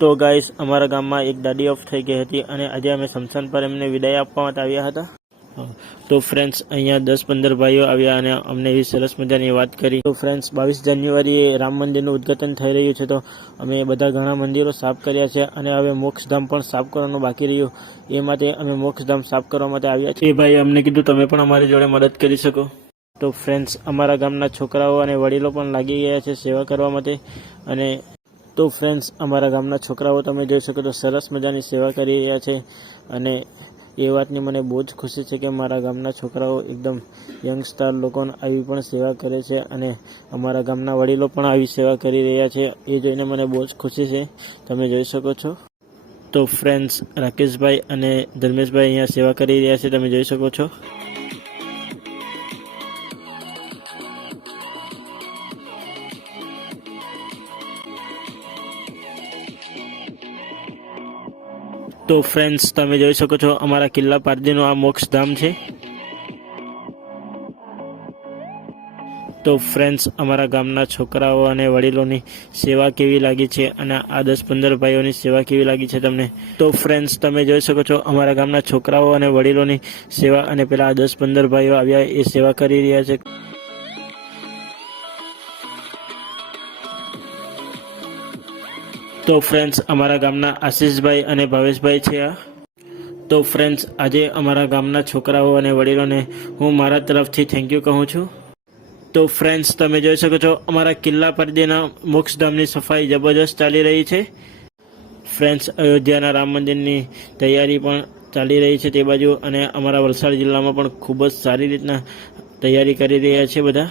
તો ગાઈસ અમારા ગામમાં એક દાદી ઓફ થઈ ગઈ હતી અને આજે અમે સમસાન પર એમને વિદાય આપવા માટે આવ્યા હતા. તો ફ્રેન્ડ્સ અહીંયા દસ પંદર ભાઈઓ આવ્યા અને અમને એવી સરસ મજાની વાત કરી. તો ફ્રેન્ડ્સ બાવીસ જાન્યુઆરીએ રામ મંદિરનું ઉદ્ઘાટન થઈ રહ્યું છે, તો અમે બધા ઘણા મંદિરો સાફ કર્યા છે અને હવે મોક્ષધામ પણ સાફ કરવાનું બાકી રહ્યું. એ માટે અમે મોક્ષધામ સાફ કરવા માટે આવ્યા છીએ. ભાઈ અમને કીધું, તમે પણ અમારી જોડે મદદ કરી શકો. તો ફ્રેન્ડ્સ અમારા ગામના છોકરાઓ અને વડીલો પણ લાગી ગયા છે સેવા કરવા માટે અને તો ફ્રેન્ડ્સ અમારા ગામના છોકરાઓ તમે જોઈ શકો તો સરસ મજાની સેવા કરી રહ્યા છે. અને એ વાતની મને બહુ જ ખુશી છે કે મારા ગામના છોકરાઓ એકદમ યંગસ્ટાર લોકોને આવી પણ સેવા કરે છે અને અમારા ગામના વડીલો પણ આવી સેવા કરી રહ્યા છે. એ જોઈને મને બહુ જ ખુશી છે. તમે જોઈ શકો છો. તો ફ્રેન્ડ્સ રાકેશભાઈ અને ધર્મેશભાઈ અહીંયા સેવા કરી રહ્યા છે. તમે જોઈ શકો છો. તો ફ્રેન્ડ્સ તમે જોઈ શકો છો અમારા કિલ્લા પારદીનું આ મોક્ષધામ છે. તો ફ્રેન્ડ્સ અમારા ગામના છોકરાઓ અને વડીલોની સેવા કેવી લાગી છે અને આ દસ પંદર ભાઈઓની સેવા કેવી લાગી છે તમને? તો ફ્રેન્ડ્સ તમે જોઈ શકો છો અમારા ગામના છોકરાઓ અને વડીલોની સેવા અને પેલા આ દસ પંદર ભાઈઓ આવ્યા એ સેવા કરી રહ્યા છે. તો ફ્રેન્ડ્સ અમારા ગામના આશીષભાઈ અને ભાવેશભાઈ છે તો ફ્રેન્ડ્સ આજે અમારા ગામના છોકરાઓ અને વડીલોને હું મારા તરફથી થેન્ક યુ કહું છું. તો ફ્રેન્ડ્સ તમે જોઈ શકો છો, અમારા કિલ્લા પરદેના મોક્ષધામની સફાઈ જબરજસ્ત ચાલી રહી છે. ફ્રેન્ડ્સ અયોધ્યાના રામ મંદિરની તૈયારી પણ ચાલી રહી છે તે બાજુ અને અમારા વલસાડ જિલ્લામાં પણ ખૂબ જ સારી રીતના તૈયારી કરી રહ્યા છે બધા.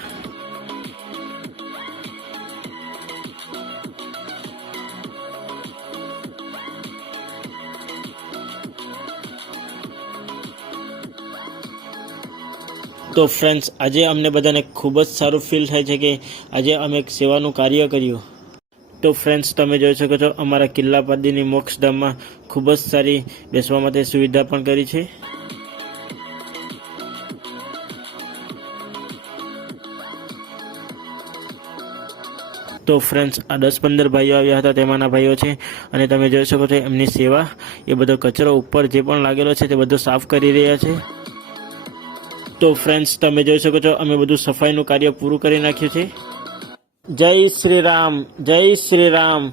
તો ફ્રેન્ડ્સ આજે અમને બધાને ખૂબ જ સારું ફીલ થાય છે કે આજે અમે એક સેવાનું કાર્ય કર્યું. તો ફ્રેન્ડ્સ તમે જોઈ શકો છો, અમારા કિલ્લા પાદીની મોક્ષધામમાં ખૂબ જ સારી બેસવા માટે સુવિધા પણ કરી છે. તો ફ્રેન્ડ્સ આ દસ પંદર ભાઈઓ આવ્યા હતા, તેમાંના ભાઈઓ છે. અને તમે જોઈ શકો છો, એમની સેવા, એ બધો કચરો ઉપર જે પણ લાગેલો છે, તે બધો સાફ કરી રહ્યા છે. તો ફ્રેન્ડ્સ તમે જોઈ શકો છો, અમે બધું સફાઈનું કાર્ય પૂરું કરી નાખ્યું છે. જય શ્રી રામ, જય શ્રી રામ.